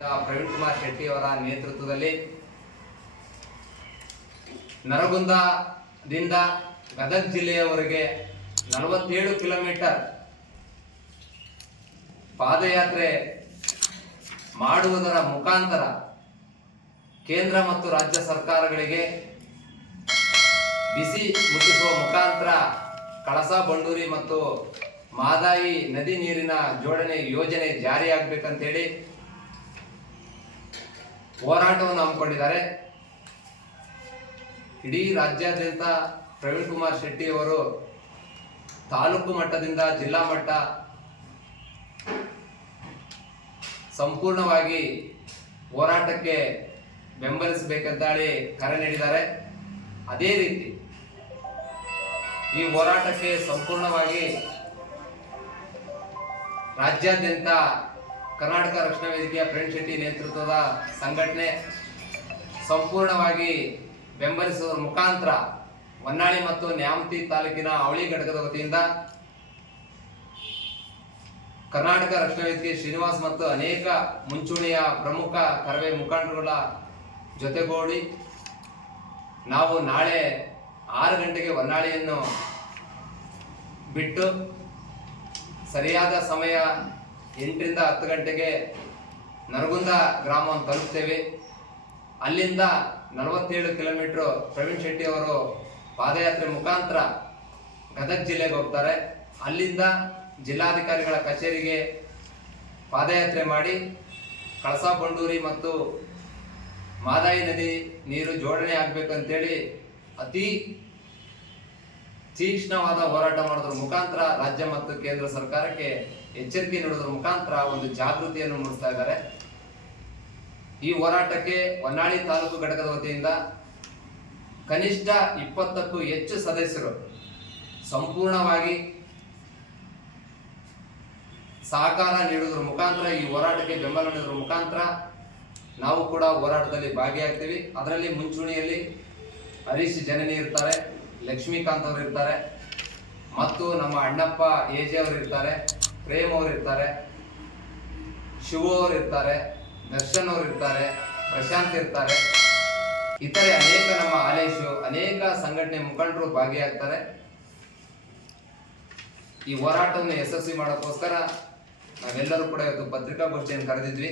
ಪ್ರವೀಣ್ ಕುಮಾರ್ ಶೆಟ್ಟಿ ಅವರ ನೇತೃತ್ವದಲ್ಲಿ ನರಗುಂದದಿಂದ ಗದಗ ಜಿಲ್ಲೆಯವರೆಗೆ ನಲವತ್ತೇಳು ಕಿಲೋಮೀಟರ್ ಪಾದಯಾತ್ರೆ ಮಾಡುವುದರ ಮುಖಾಂತರ ಕೇಂದ್ರ ಮತ್ತು ರಾಜ್ಯ ಸರ್ಕಾರಗಳಿಗೆ ಬಿಸಿ ಮುಟ್ಟಿಸುವ ಮುಖಾಂತರ ಕಳಸಾ ಬಂಡೂರಿ ಮತ್ತು ಮಾದಾಯಿ ನದಿ ನೀರಿನ ಜೋಡಣೆ ಯೋಜನೆ ಜಾರಿಯಾಗಬೇಕಂತೇಳಿ ಹೋರಾಟವನ್ನು ಹಮ್ಮಿಕೊಂಡಿದ್ದಾರೆ. ಇಡೀ ರಾಜ್ಯಾದ್ಯಂತ ಪ್ರವೀಣ್ ಕುಮಾರ್ ಶೆಟ್ಟಿ ಅವರು ತಾಲೂಕು ಮಟ್ಟದಿಂದ ಜಿಲ್ಲಾ ಮಟ್ಟ ಸಂಪೂರ್ಣವಾಗಿ ಹೋರಾಟಕ್ಕೆ ಬೆಂಬಲಿಸಬೇಕಂತ ಹೇಳಿ ಕರೆ ನೀಡಿದ್ದಾರೆ. ಅದೇ ರೀತಿ ಈ ಹೋರಾಟಕ್ಕೆ ಸಂಪೂರ್ಣವಾಗಿ ರಾಜ್ಯಾದ್ಯಂತ ಕರ್ನಾಟಕ ರಕ್ಷಣಾ ವೇದಿಕೆಯ ಪ್ರೇಮ್ ಶೆಟ್ಟಿ ನೇತೃತ್ವದ ಸಂಘಟನೆ ಸಂಪೂರ್ಣವಾಗಿ ಬೆಂಬಲಿಸುವ ಮುಖಾಂತರ ಹೊನ್ನಾಳಿ ಮತ್ತು ನ್ಯಾಮತಿ ತಾಲೂಕಿನ ಅವಳಿ ಘಟಕದ ವತಿಯಿಂದ ಕರ್ನಾಟಕ ರಕ್ಷಣಾ ವೇದಿಕೆ ಶ್ರೀನಿವಾಸ್ ಮತ್ತು ಅನೇಕ ಮುಂಚೂಣಿಯ ಪ್ರಮುಖ ಕರವೇ ಮುಖಂಡರುಗಳ ಜೊತೆಗೂಡಿ ನಾವು ನಾಳೆ ಆರು ಗಂಟೆಗೆ ಹೊನ್ನಾಳಿಯನ್ನು ಬಿಟ್ಟು ಸರಿಯಾದ ಸಮಯ ಎಂಟರಿಂದ ಹತ್ತು ಗಂಟೆಗೆ ನರಗುಂದ ಗ್ರಾಮವನ್ನು ತಲುಪ್ತೇವೆ. ಅಲ್ಲಿಂದ ನಲವತ್ತೇಳು ಕಿಲೋಮೀಟ್ರು ಪ್ರವೀಣ್ ಶೆಟ್ಟಿ ಅವರು ಪಾದಯಾತ್ರೆ ಮುಖಾಂತರ ಗದಗ ಜಿಲ್ಲೆಗೆ ಹೋಗ್ತಾರೆ. ಅಲ್ಲಿಂದ ಜಿಲ್ಲಾಧಿಕಾರಿಗಳ ಕಚೇರಿಗೆ ಪಾದಯಾತ್ರೆ ಮಾಡಿ ಕಳಸಾ ಬಂಡೂರಿ ಮತ್ತು ಮಾದಾಯಿ ನದಿ ನೀರು ಜೋಡಣೆ ಆಗಬೇಕಂತೇಳಿ ಅತಿ ತೀಕ್ಷ್ಣವಾದ ಹೋರಾಟ ಮಾಡೋದ್ರ ಮುಖಾಂತರ ರಾಜ್ಯ ಮತ್ತು ಕೇಂದ್ರ ಸರ್ಕಾರಕ್ಕೆ ಎಚ್ಚರಿಕೆ ನೀಡೋದ್ರ ಮುಖಾಂತರ ಒಂದು ಜಾಗೃತಿಯನ್ನು ಮೂಡಿಸ್ತಾ ಇದ್ದಾರೆ. ಈ ಹೋರಾಟಕ್ಕೆ ಹೊನ್ನಾಳಿ ತಾಲೂಕು ಘಟಕದ ವತಿಯಿಂದ ಕನಿಷ್ಠ ಇಪ್ಪತ್ತಕ್ಕೂ ಹೆಚ್ಚು ಸದಸ್ಯರು ಸಂಪೂರ್ಣವಾಗಿ ಸಹಕಾರ ನೀಡುವುದರ ಮುಖಾಂತರ ಈ ಹೋರಾಟಕ್ಕೆ ಬೆಂಬಲ ನೀಡುವುದರ ಮುಖಾಂತರ ನಾವು ಕೂಡ ಹೋರಾಟದಲ್ಲಿ ಭಾಗಿಯಾಗ್ತೀವಿ. ಅದರಲ್ಲಿ ಮುಂಚೂಣಿಯಲ್ಲಿ ಹರೀಶ್ ಜನನಿ ಇರ್ತಾರೆ. ಲಕ್ಷ್ಮೀಕಾಂತ್ ಅವರು ಇರ್ತಾರೆ. ಮತ್ತು ನಮ್ಮ ಅಣ್ಣಪ್ಪ ಎಜೆ ಅವರು ಇರ್ತಾರೆ, ಪ್ರೇಮ್ ಅವರು ಇರ್ತಾರೆ, ಶಿವ ಅವರು ಇರ್ತಾರೆ, ದರ್ಶನ್ ಅವರು ಇರ್ತಾರೆ, ಪ್ರಶಾಂತ್ ಇರ್ತಾರೆ. ಇತರೆ ಅನೇಕ ನಮ್ಮ ಆಲೇಶು, ಅನೇಕ ಸಂಘಟನೆ ಮುಖಂಡರು ಭಾಗಿಯಾಗ್ತಾರೆ. ಈ ಹೋರಾಟವನ್ನು ಯಶಸ್ವಿ ಮಾಡೋಕ್ಕೋಸ್ಕರ ನಾವೆಲ್ಲರೂ ಕೂಡ ಇವತ್ತು ಪತ್ರಿಕಾಗೋಷ್ಠಿಯನ್ನು ಕರೆದಿದ್ವಿ.